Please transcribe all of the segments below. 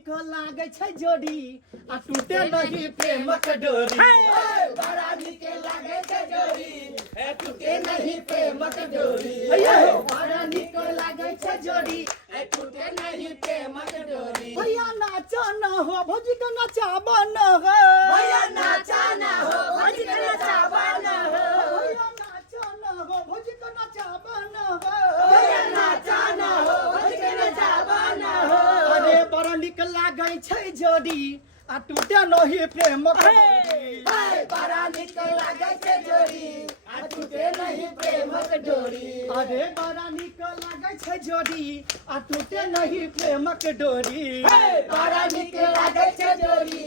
निक लागे छै जोड़ी आ टूटे नहीं प्रेमक डोरी बड़ा निक लागे छै जोड़ी टूटे नहीं प्रेमक डोरी बड़ा निक लागे छै जोड़ी टूटे नहीं प्रेमक डोरी भैया नाचा न हो भौजी का नचाबा न हो भैया नाचा न हो भौजी का नचाबा न हो भैया नाचा न हो भौजी का नचाबा न हो भैया नाचा न हो भौजी का नचाबा न हो अरे बड़ा निक लागे छै जोड़ी आ टूटे नहीं प्रेमक डोरी बड़ा निक लागे छै जोड़ी टूटे नहीं प्रेमक डोरी अरे बड़ा निक लागे छै जोड़ी आ टूटे नहीं प्रेमक डोरी बड़ा निक लागे छै जोड़ी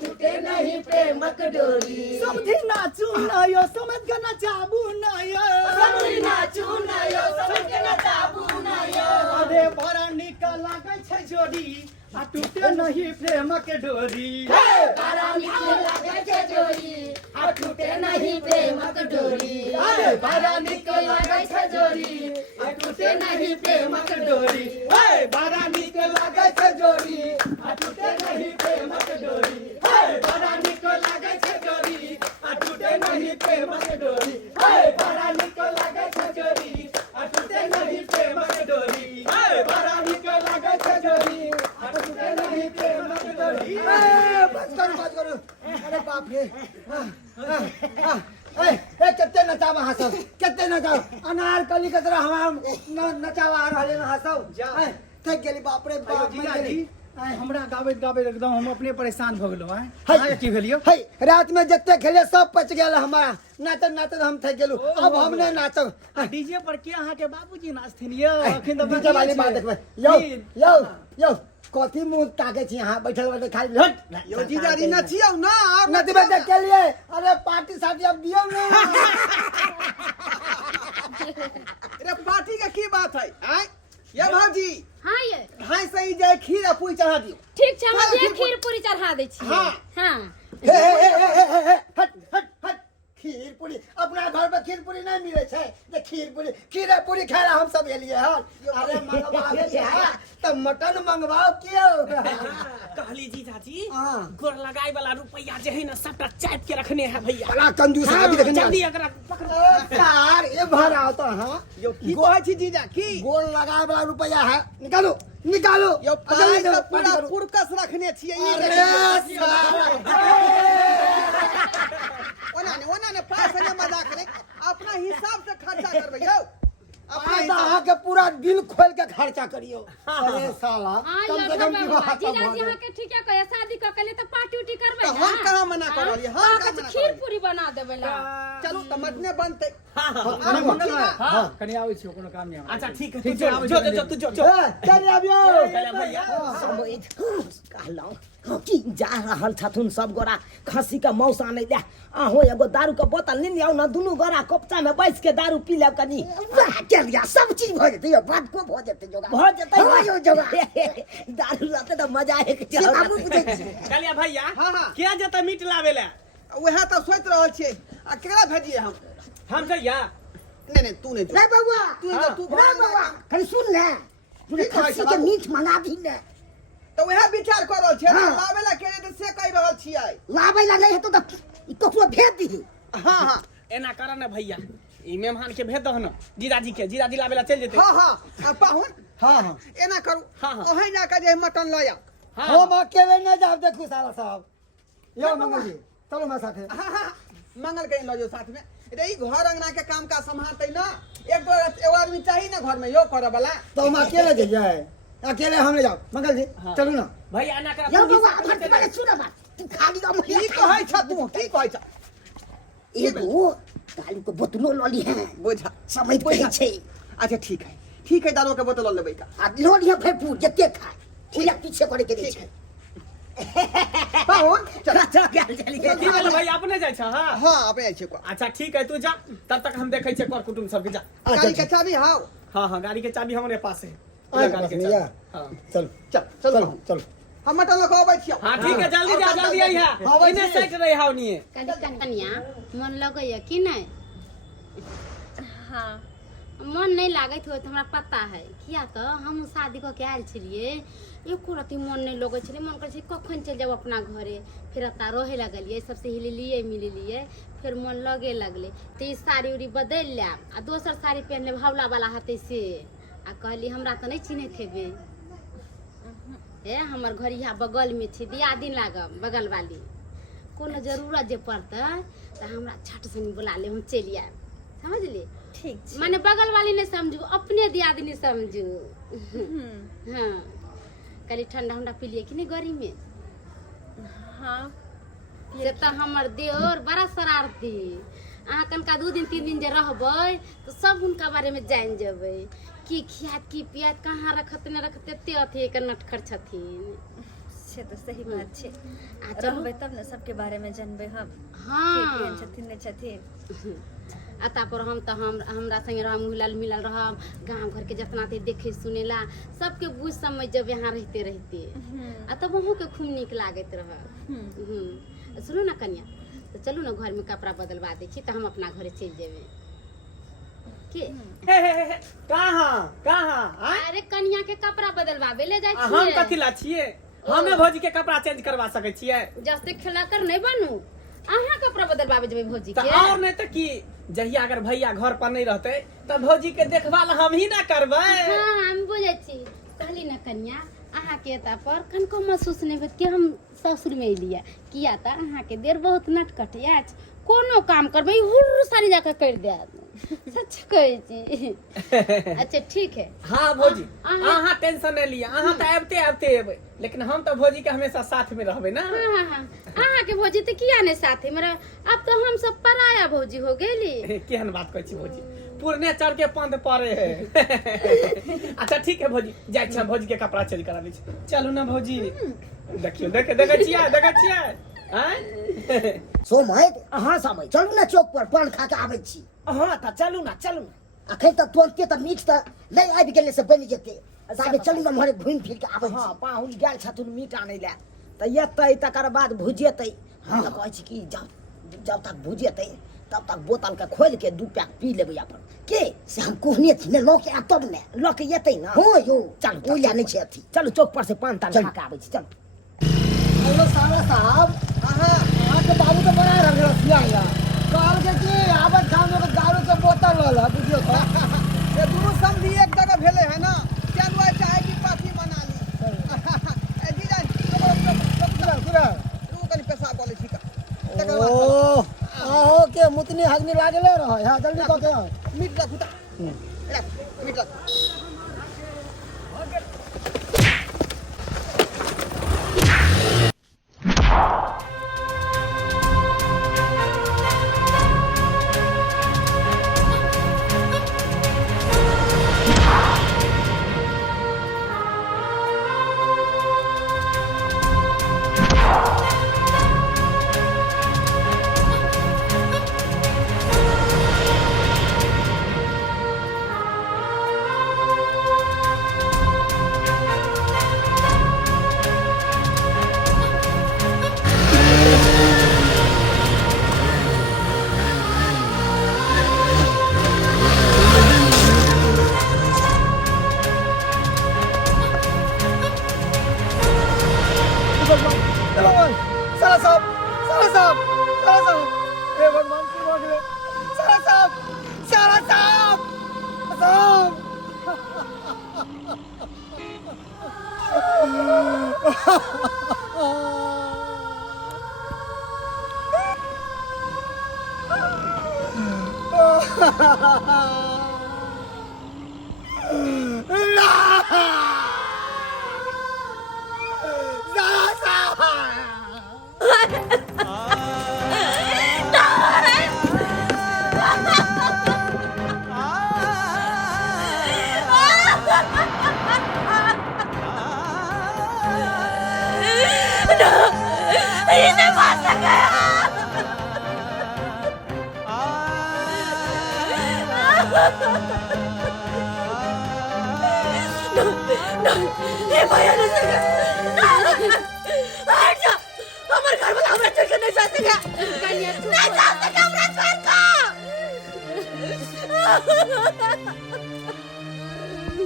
टूटे नहीं प्रेमक डोरी समधी नाचू न यो समझ के नचाबू न यो समधी नाचू न यो समझ के नचाबू न यो अरे बड़ा निक लागे छै जोड़ी आ टूटे नहीं प्रेमक डोरी बड़ा निक लागे छै जोड़ी टूटे नहीं प्रेमक डोरी बड़ा निक लागे छै जोड़ी आ टूटे नहीं प्रेमक डोरी बड़ा निक लागे छै जोड़ी आ टूटे नहीं प्रेमक डोरी बड़ा निक लागे छै जोड़ी आ टूटे नहीं प्रेमक डोरी बड़ा निक लागे छै जोड़ी आ टूटे नहीं प्रेमक डोरी बड़ा निक लागे छै जोड़ी आ टूटे नहीं प्रेमक डोरी बस करो अरे बाप रे कितने नचावा हंसो कितने नचाओ अनारकली के तरह हम नचावा आ रहे हंसो थक गेली बाप रे बाप हमरा गाबैत गाबैत एकदम हम अपने परेशान भ गेलौ की भेलियो हई रात में जत्ते खेले सब पच गेल हमारा नाचत नाचत हम थक गेलू अब हम नहीं नाचब डीजे पर के अहाँ के बाबूजी नाचथिन यो अखन त डीजे वाली बात देखबै यो कथी मुंह ताके छी यहां बैठल बैठल खाली हट यो जीजाजी नचियौ ना नचबे देख के लिए अरे पार्टी साटी अब दियो ना अरे पार्टी का की बात है हैं ये भाजी हाँ ये ढाई सही जाए खीर आ पूरी चढ़ा दियो ठीक छै हम जे खीर पूरी चढ़ा दै छी हाँ। हाँ हट खीर पूरी अपना घर पे खीर पूरी नहीं मिले छे जे खीर पूरी खाए हम सब एलिए हन अरे मंगवावे छे त मटन मंगवाओ कियो कहली जीजाजी हाँ। गोर लगाई वाला रुपया जे है ना सबटा चाट के रखने है भैया बड़ा कंजूस है अभी देखने जल्दी एकरा पकड़ यार ये भराओ तो हां यो की कहै छी जीजा की गोल लगाए वाला रुपया है निकालो यो पाई जल्दी तो करो, पूरा पार्टी करो। पुरकस रखने छियै ई अरे ओना ने पास ने मजाक रे अपना हिसाब से खर्चा करबै यौ अपना आज हिसाब अहाँ के पूरा दिल खोल के खर्चा करियो अरे साला हाँ कम यो से कम की बाबा बात जीजाजी अहाँ के ठीके कहै शादी क के लिए त पार्टी उटी करबै तो ना हम कहाँ मना कर रहलियै हम हाँ, कहाँ तो मना खीर कर पूरी बना देबै ला चलू त मटने बनतै हां कनी आबै छी कोनो काम नहीं अच्छा ठीक है तू जो चल आबियो चले भैया कहलौं कि जा रहल छथुन सब गोरा खस्सी के मौस आनै ले आहो एगो दारू के बोतल ले लियाओ न दुनू गोरा कोपचा में बैठ के दारू पी लेब कनी वाह के लिया सब चीज भ जेतै यो बात को भ जेतै जोगा भ जेतै हाँ, यो जोगा दारू रहते त मजा एक से बाबू बुझै छी कहलिया भैया हाँ, हाँ। क्या जता मीट लावे ले वह तो सोच रहल छियै आ केकरा भेजिए हम जइया नहीं तू नहीं जो रे बउआ तू जो तू रे बउआ कनी सुन ले तूने की कहै खस्सी छै के बाबू? मीट मंगा दी ने तो वह विचार कर रहल छियै हाँ। लावे ला के से कह रहल छियै लाबै ला नहीं हेतौ त ई ककरो भेज दी हां हां एना कर ना भैया ई मेहमान के भेज दह न जीजाजी लावे ला चल जेते हां हां आ पाहुन हां हां एना करू हाँ, हाँ। ओहे ना के जे मटन लया हम अकेले न जाब देखू साला साहब यो मंगल जी चलो मेरे साथे हां हां मंगल के लो जो साथ में रे ई घर अंगना के काम का संभालतै ना एगो आदमी चाहिए ना घर में यो करे वाला तो हम अकेले जाइए अकेले हम ले जाओ मंगल जी चलू ना भैया एना कर यो बउआ अपन सुन बात तू खाली का की कहै छ तू की कहै छ एगो दारू के बोतलो लली है बुझा समय पड़े छे अच्छा ठीक है दारू के बोतल लेबै का आ लो लिया फिर पूर जते खा पूरा पीछे करे के ठीक छे है पाहुन चल चल चली की बोले भैया अपने जाय छ हां हां अपने आइ छै को अच्छा ठीक है तू जा तब तक हम देखै छै कर कुटुम सब के जा गाड़ी के चाबी हां हां गाड़ी के चाबी हमरे पास है आइ गाड़ी के बस चाबी भैया। हां चल चल चल चल हम मटन लगा अबै छियै हां ठीक है जल्दी जा जल्दी आई है हाँ, भाई, इने जी। साइड रही हाउ नहीं कनिया मन लगैया कि नहीं हाँ मन नहीं लागत हो तो हमरा पता है किया तो हम शादी कऽ के आयल छलिए एको रति मन नहीं लगै छलै मन करै छै कखन चलि जाब अपना घरे फिर एतऽ रहे लगलिए सबसे हिललिए मिललिए फिर मन लगे लगले तो ई साड़ी उड़ी बदल लेब आ दोसर साड़ी पहन लेब हौला वाला हते से आ कहली हमरा तो नहीं चिन्हैत हेबै ए हमर घर यहाँ बगल में छै दियादिन लागब बगल वाली कोनो जरूरत जे पड़तै तो हमरा छट से बुला ले हम चलि आयब समझली ठीक छै माने बगल वाली नहीं समझू अपने दियादिनी समझू हाँ कली ठंडा उंडा पी लिए कि नहीं गर्मी में हाँ से तो हमर देवर बड़ा शरारती अहाँ कनका 2 दिन 3 दिन जे रहबै तो सब उनका बारे में जान जेबै की खियात की पियात कहाँ रखत नहीं रखत एते अथी एक नटखट छथिन से तो सही बात छै आ चलू रहबै तब ने सबके बारे में जानबै हम हाँ के केहन छथिन नहीं छथिन आ तापर हम तो हमरा संगे रहब मिलल रहब गाँव घर के जितना थे देखे सुनेला सबके बुझ समझ जब यहाँ रहते आ तब वहाँ के खूब निक लागत रह सुनो ना कन्या तो चलू ना घर में कपड़ा बदलवा दै छी तो हम अपना घरे चलि जेबै के कहाँ अरे कन्या के कपड़ा बदलवाबे ले जाइ हम छियै कथी ला छियै हमे भौजी के कपड़ा चेंज करवा सकै छियै जस्ते खेला कर नहीं बनू अहाँ कपड़ा बदलवाबे जेबै भौजी तो के और नहीं तो की जहिया अगर भैया घर पर नहीं रहते तो भौजी के देखभाल हम ही ना करबै हाँ हम बुझे छी कहली ना कन्या अहाँ के एता पर कनको महसूस नहीं होत कि हम ससुर में एलिए किया त अहाँ के देर बहुत नटखट अछि कोनो काम करबै हुर्र सारी जाके कर देत सच कहै छी अच्छा ठीक है हाँ भौजी अहाँ टेंशन नहीं लिया अहाँ तो आबते एबै लेकिन हम तो भौजी के हमेशा साथ में रहबै ना हाँ अहाँ के भौजी तो किया नहीं साथ है मेरा अब तो हम सब पराया भौजी हो गेली केहन बात कहै छी भौजी पुरने चढ़ के पंद पड़े है अच्छा ठीक है भौजी जाय छी भौजी के कपड़ा चेंज करा दै छी चलू ना भौजी देखियो देखे छियै सोमय अहाँ समय चलू ना चौक पर पान खा के आबै छी हाँ तो चलू ना अखन तक तुरंते त मीठ त नहीं आबि गेले से बनि जेते साबे चलू ना हमरे घुम फिर के आबै हाँ छी पाहुन गेल छथुन मीट आनै लए तऽ एतै तकर बाद भुजेतै हम तऽ कहै छी कि जब तक भुजेतै तब तक बोतल के खोल के 2 पैक पी लेबै अपन के से हम कोहने थी ने लौके आ तब ने लऽ के एतै ना हो यो चलू कोई नहीं छै अथी चलू चौक पर से पान तान खा के आबै छी चलू हेलो सारा साहब के बाबू तो बड़ा रंग रसिया या कहल के कि आबे शाम में दारू के बोतल वाला बुझियो तो ये दोनों समझी एक जगह भेले है ना क्या हुआ चाहे की पार्टी मना ली ए दी जान रुक कनी पेशाब वाले ठीक है ओ आहो के मुतनी हगनी लागले रह हां जल्दी क के मीट रख उठा मीट रख कन्या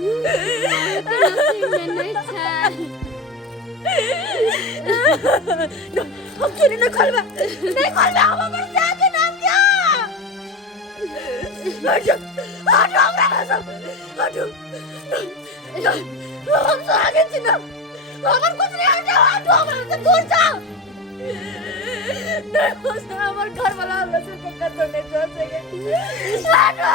नसीब में नहीं था। हम चोरी नहीं खोलबे हम हमर जा के नाम क्या हटो हमरा सब हटो हम तो आगे थी ना हमर कुछ नहीं हटो हमरा से दूर जाओ नहीं हो सकता हमार घर वाला हमरा से कतो नहीं कर सके हटो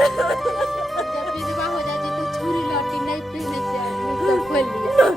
जब विधवा हो जाती तो छुरी लौटी नहीं पहने से आदमी सब खोल लिया।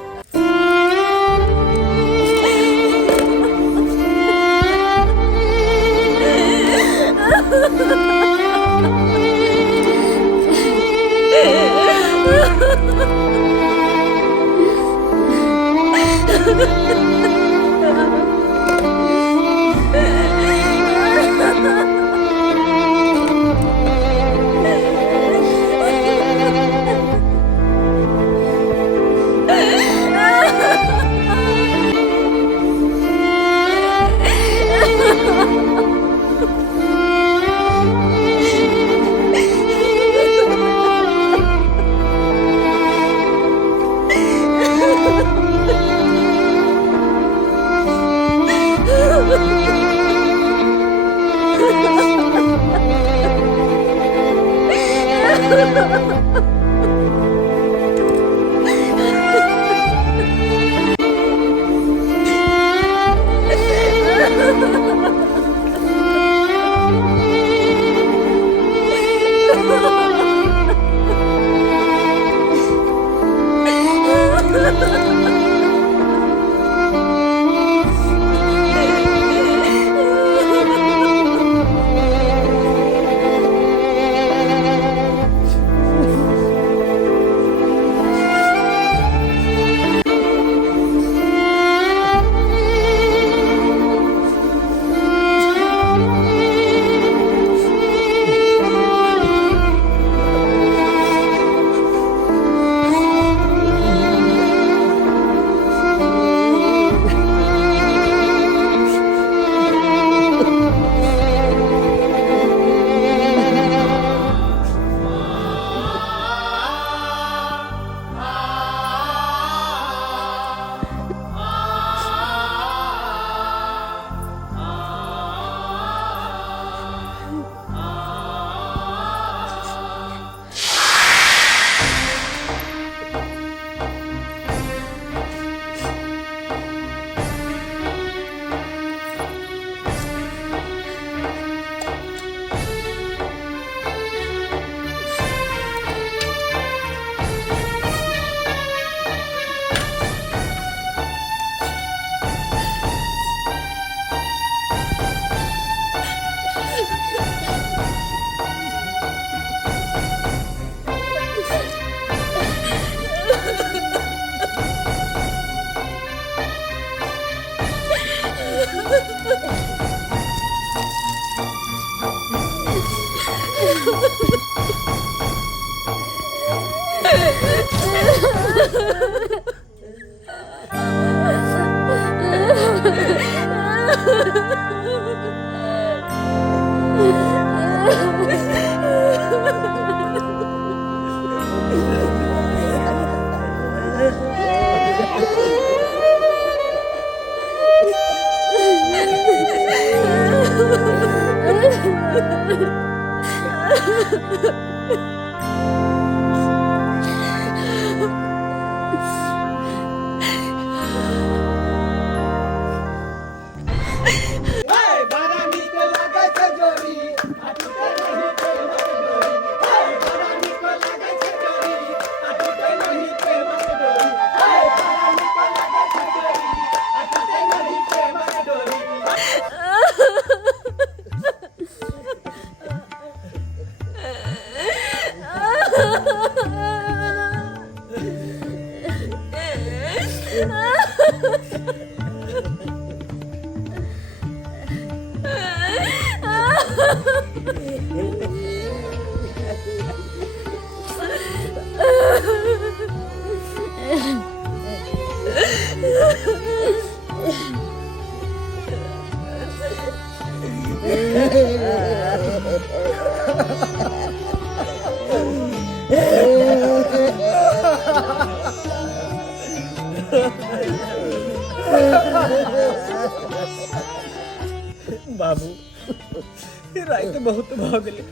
रात बहुत भ गेलै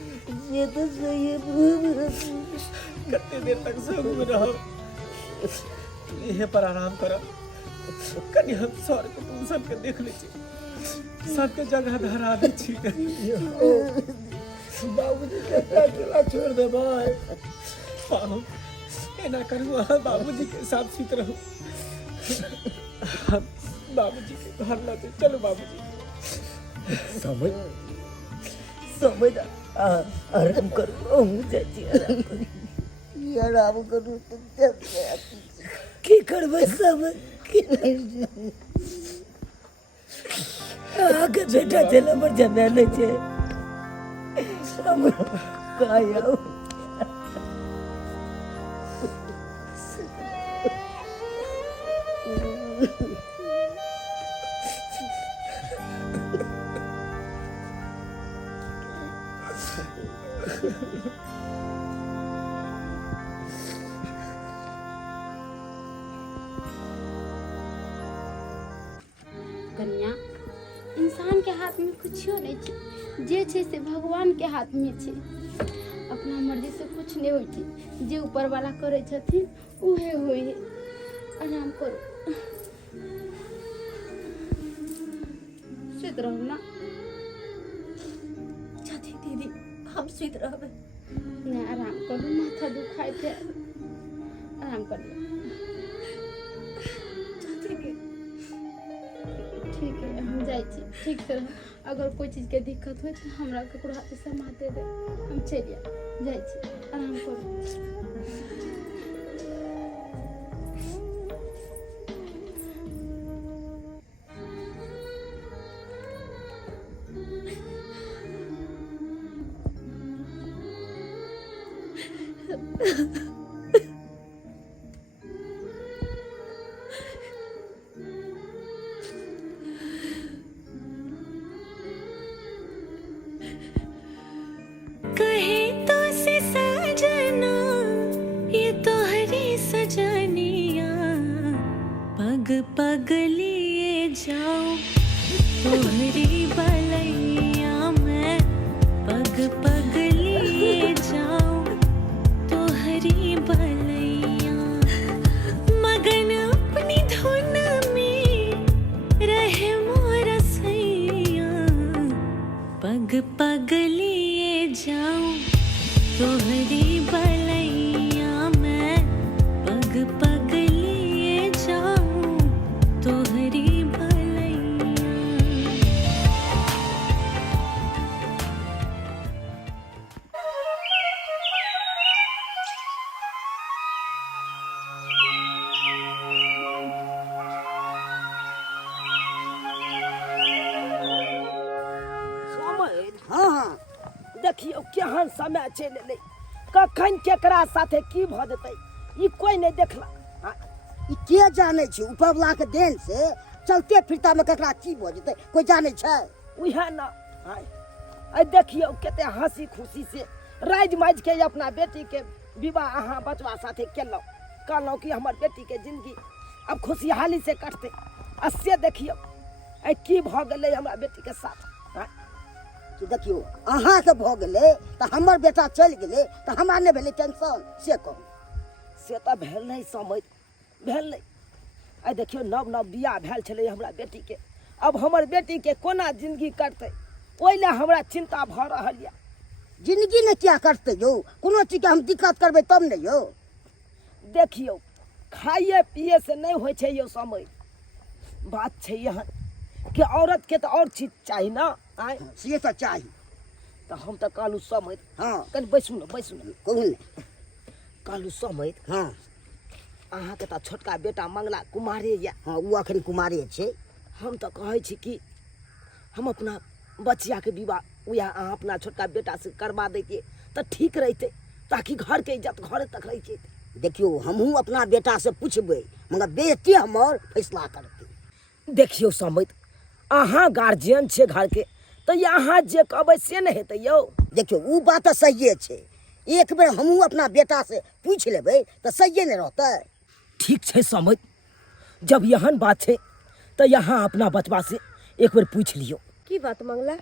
ये तो सही है कते देर तक सोग में रहो यहीं पर आराम करब कनी हम सर को तुम सबके देख ले छी सबके जगह धरा दी छी बाबूजी के अकेला छोड़ दे भाई। पाहु एना करू अहाँ बाबूजी के साथ सुत रहू हम बाबूजी के घर लाते चलो बाबूजी समझ समझ आराम करो मुझे आराम करू तो की करबै सब आगे बेटा चला पर जनाने छे हम काया कन्या इंसान के हाथ में कुछो नहीं छै जे छै से भगवान के हाथ में छै अपना मर्जी से कुछ नहीं होइ छै जे ऊपर वाला करे छथिन उहे होय है आराम करो सुत रहू ना छथि दीदी हम सुत रहबै नहीं आराम करू माथा दुखाई थे आराम कर लो ठीक है हम जाए छी ठीक से रह अगर कोई चीज के दिक्कत हो तो हमरा ककरो हाथ से माथे दे हम चलिए जाए छी आराम करू कहे तो से सजना ये तो हरी सजनिया पग पग लिए जाओ तोहरी बलैया मैं पग पग लिए जाओ तोहरी बलैया मगन अपनी धुन में रहे मोर सैया पग पग लिए जाऊं तोहरी बलैया मैं पग पग लिए जाऊं तोहरी बलैया समझ हाँ हाँ देखियो केहन समय चलि एलै कखन केकरा साथे की भऽ जेतै ई कोई नहीं देखला हाँ, ई के जाने छै ऊपर वाला के देन से चलते फिरता में ककरा की भऽ जेतै कोई जाने छै उहे ना हाँ, आई देखियो कते हंसी खुशी से राज माज के अपना बेटी के विवाह अहाँ बचवा साथे केलहुँ कहलहुँ कि हमर बेटी के जिंदगी अब खुशहाली से कटते आ से देखियो आई की भऽ गेलै हमरा बेटी के साथ हाँ, कि देखियो अहाँ के भऽ गेलै तऽ हमर बेटा चलि गेलै तऽ हमरा नहि भेलै टेंशन से कहू से तऽ भेल नहीं समझ भेल नहीं आई देखियो नव नव बियाह भेल छलै हमरा बेटी के अब हमर बेटी के कोना जिंदगी कटतै ओहि लए हमरा चिंता भऽ रहल यऽ जिंदगी ने क्या करते यो कोनो चीज के हम दिक्कत करबै तब ने यो देखियो खाइए पिए से नहीं होइ छै यो समय बात छै यहाँ कि औरत के तो और चीज चाहिए ना आय से तऽ चाही तो हम तो कहलू समय हाँ कनि बैसू न कहू ने कहलू समय हाँ अहाँ के तो छोटका बेटा मंगला कुमारे या हाँ ओ अखन कुमारे छै हम तो कहै छी कि हम अपना बचिया के विवाह वह अहाँ अपना छोटका बेटा से करवा दैतियै तो ठीक रहते ताकि घर के इज्जत घरे तक रह जेतै देखियो हमहूँ अपना बेटा से पूछबै मगर बेटे हमर फैसला करतै देखियो समय अहाँ गार्जियन छे घर के तो यहाँ जे कहबै से नहीं हेतै यौ देखियो ओ बात तऽ सहिए छै एक बेर हमहूँ अपना बेटा से पूछि लेबै तऽ सहिए ने रहतै ठीक छै समझ जब यहन बात है तो यहाँ अपना बचवा से एक बार पूछ लियो की बात मंगला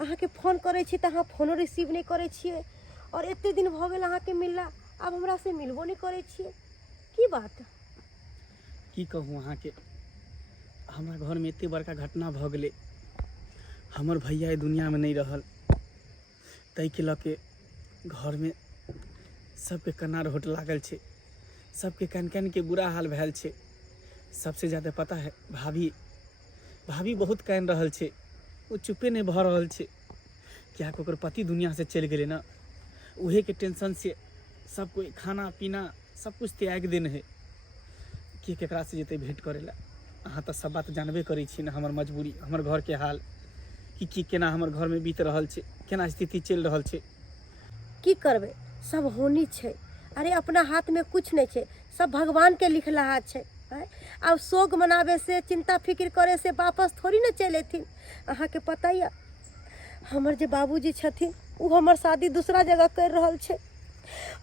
अहाँके फोन करै छी तऽ अहाँ फोनो रिसीव नहीं करै छियै और एते दिन भऽ गेल अहाँके मिलला अब हमरा से मिलबो नहीं करै छियै की बात की कहूँ अहाँ के हमरा घर में एते बड़का घटना भऽ गेलै हमर भैया ई दुनिया में नहीं रहल तै के लके घर में सबके कनार होट लागल छै सबके कान कान के बुरा हाल भेल छै सबसे ज़्यादा पता है भाभी बहुत कान रहल छै वो चुपे नहीं भऽ रहल छै क्या ओकर पति दुनिया से चल गए ना उहे के टेंशन से सब कोई खाना पीना सब कुछ त्याग देने है के केकरा से जेते भेंट करेला अहाँ तो सब बात जानबे करै छी ना हमर मजबूरी हमर घर के हाल कि केना हमर घर में बीत रहल छै केना स्थिति चल रहल छै की करबै सब होनी छै अरे अपना हाथ में कुछ नहीं छै सब भगवान के लिखला हाथ छै अब शोक मनावे से चिंता फिक्र करे से वापस थोड़ी ना चले थी अहाँ के पता ही हमर जे बाबूजी छथिन वो हमर शादी दूसरा जगह कर रहल छै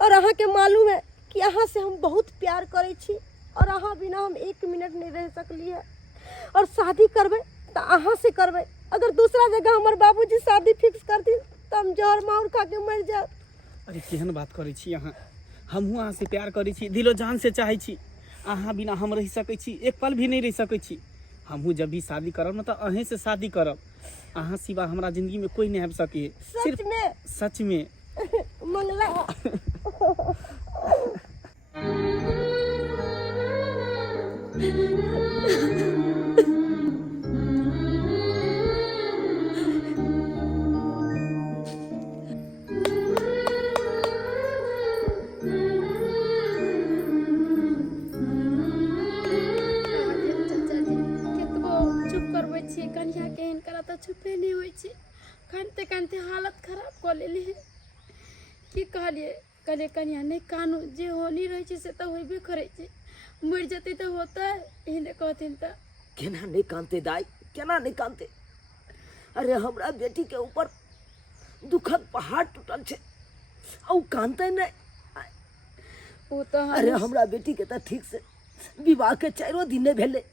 और अहाँ के मालूम है कि अहाँ से हम बहुत प्यार करे छी और अहाँ बिना हम 1 मिनट नहीं रह सकली है और शादी करबे तो अहाँ से करबे अगर दूसरा जगह हमर बाबूजी शादी फिक्स कर दिन तो हम जहर माउर खा के मर जाब अरे केहन बात करै छी अहाँ हमहूँ अहाँ से प्यार करै छी दिलो जान से चाहै छी अहाँ बिना हम रह सकै छी एक पल भी नहीं रह सकै छी हमहूँ जब भी शादी करब ना तो अहें से शादी करब अहाँ सिवा हमरा जिंदगी में कोई नहीं आबि सके सच में सच में मंगला चुपे नहीं हो कानते कानते हालत खराब कर ले की कहलिए कले कनिया नहीं कानू जे होनी रही से तो होबे करे मर जते तो होता है इन्हें कहथिन तो केना नहीं कानते दाई केना नहीं कानते अरे हमरा बेटी के ऊपर दुखद पहाड़ टूटल छे औ कानते नहीं वो तो अरे हमरा बेटी के तो ठीक से विवाह के 4 दिन भेले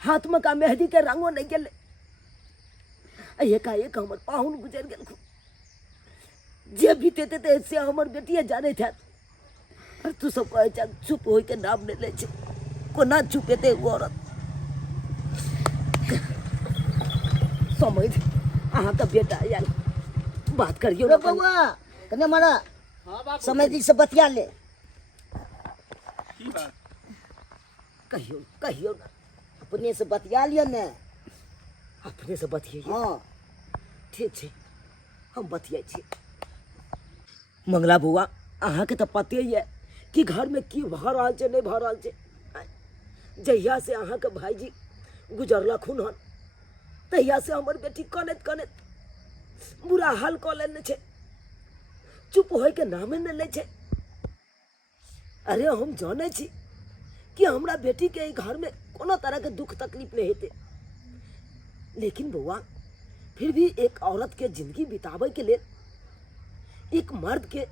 हाथ में का मेहंदी के रंगो नहीं गेले एकाएक हमर पाहुन गुजर गेल जे बीते ते से हमर बेटिया जाने थे और तू सब कहे चल चुप होई के नाम नहीं ले छे कोना चुपेते औरत समझ अहाँ का बेटा यार बात करियो रे बउआ कने मारा हां बाप समय दी से बतिया ले की बात कहियो ना अपने से बतिया लियो ने अपने से बतिये हां ठीक छे हम बतियाई छी मंगला बुआ अहाँ के तो पते ही है कि घर में की भ रहल छे नहीं भ रहल छे जहिया से अहाँ के भाईजी गुजरला खून हन तहिया से हमर बेटी कनत कनत बुरा हाल क लेने छे चुप होय के नामे न ले छे अरे हम जाने छी कि हमरा बेटी के ई घर में कोनो तरह के दुख तकलीफ नहीं हेते लेकिन बुआ फिर भी एक औरत के जिंदगी बितावे के लिए एक मर्द के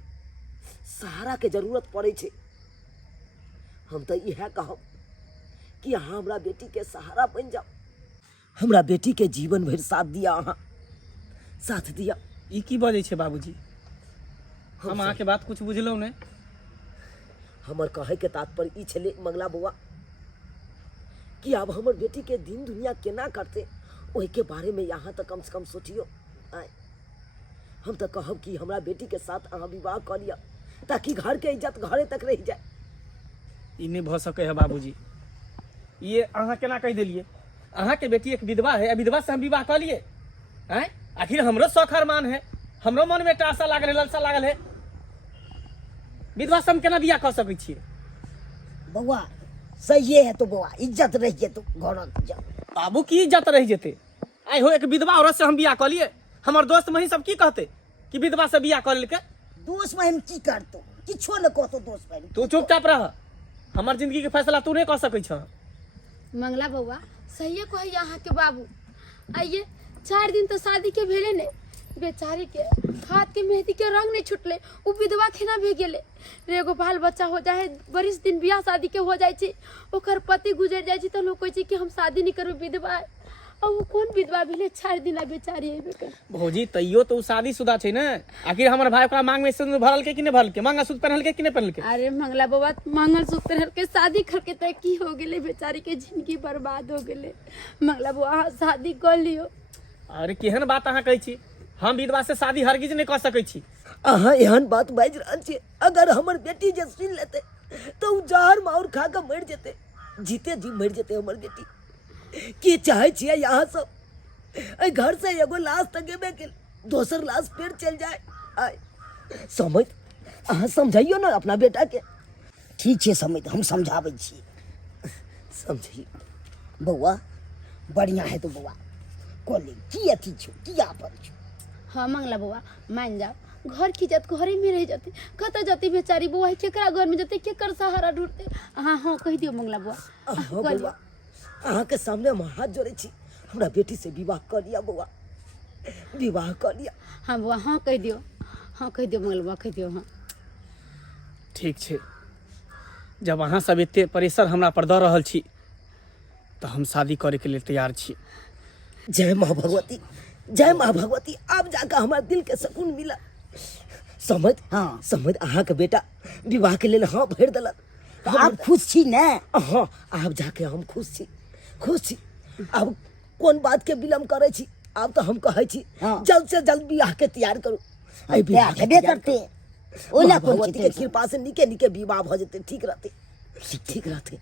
सहारा के जरूरत पड़े छे हम तो यह कहब कि अहाँ हमरा बेटी के सहारा बन जाओ हमरा बेटी के जीवन भर साथ दिया अहाँ साथ दिया ई की बजे छे बाबूजी हम अहाँ के बात कुछ बुझलौ ने हमर कहे के तात्पर्य ई छले मंगला बुआ कि अब हमर बेटी के दिन दुनिया केना करते ओहि के बारे में यहाँ तक कम से कम सोचियो आए हम तो कहब कि हमरा बेटी के साथ अहाँ विवाह कर लिया ताकि घर के इज्जत घरे तक रह जाए ई नहीं भ सके है बाबूजी ये अहाँ केना कह देलिए अहाँ के बेटी एक विधवा है विधवा से हम विवाह कर लिए हैं आखिर हमरो शौक अरमान है हमरो मन में आशा लागल है लालसा लागल है विधवा से हम केना बियाह कर सकै छियै बउआ सही है तो बउआ इज्जत रह जे तो घर बाबू की इज्जत रह जेते आई हो एक विधवा औरत से हम बियाह कर लिए हमर दोस्त मही सब की कहते कि विधवा से बियाह कर लेके दोस्त में हम की करतो किछो न कहतो दोस्त में तू चुपचाप रह हमर जिंदगी के फैसला तू नहीं कर सकै छ मंगला बउआ सही कही अहाँ के बाबू आइए 4 दिन तो शादी के भेले ने बेचारी के हाथ के मेहंदी के रंग नहीं छुटले वो विधवा खेना भी गेले एगो बाल बच्चा हो जाए बरिस दिन बियाह शादी के हो जाए छी ओकर पति गुजर जाए छी तो लोग कहै छी कि हम शादी नहीं करब विधवा और वो कौन विधवा भेले 4 दिन बेचारी है बेकर। भौजी तैयो तो शादीशुदा छै ने, आखिर हमर भाई ओकरा मांग में सिंदूर भरल के कि नहीं भरल के, मंगलसूत्र पहनल के कि नहीं पहनल के? अरे मंगला बाबा मंगलसूत्र पहन के शादी करके तय की हो गेले बेचारी के जिंदगी बर्बाद हो गेले। मंगला बाबा अहाँ शादी कर लियो। अरे केहन बात अहाँ कहै छी, हम विधवा से शादी हरगिज नहीं कर सकै छी। अहाँ एहन बात बाज रहल छियै, अगर हमर बेटी जे सुन लेते तो उ जहर माउर खा के मर जेते, जीते जी मर जेते हमर बेटी। की चाहे छियै यहाँ सब एहि घर से एगो लाश तक गेबे के, दोसर लाश फेर चल जाए। आय समझ, अहाँ समझाइयो ना अपना बेटा के। ठीक छै समझ, हम समझाबै छी। समझिए बौआ बढ़िया है तो बौआ कोली की अथी छो, की आपन छो। हाँ मंगला बाबा मान जाओ, घर की इज्जत घरे में रह जाते, कत जाती बेचारी बुआ केकरा घर में जाते, केकर सहारा ढूंढते। हाँ हाँ कह दियो मंगला बुआ। हाँ बौआ, अहाँ के सामने हम हाथ जोड़े छी, हमरा बेटी से विवाह कर लिया बौआ, विवाह कर लिया। हाँ बुआ हाँ कह दियो, हाँ कह दियो मंगला बुआ कह दियो। हाँ ठीक छै, जब अहाँ सब एते प्रेशर हमरा पर दऽ रहल छी तो हम शादी करे के लिए तैयार छी। जय माँ भगवती, जय माँ भगवती। अब जाकर हमारा दिल के सुकून मिला। समझ, हाँ समझ अहाँ के बेटा विवाह के लिए हाँ भर दिलक। तो आप खुश छी ने? हाँ अब जाके हम खुश छी, खुश छी। अब कौन बात के विलम्ब करे छी, अब तो हम कहे छी हाँ। जल्द से जल्द बियाह के तैयार करू। हम बियाह हेबे करते, ओला कोन भगवती के कृपा से निके निके विवाह भ जेते, ठीक रहते, ठीक रहते।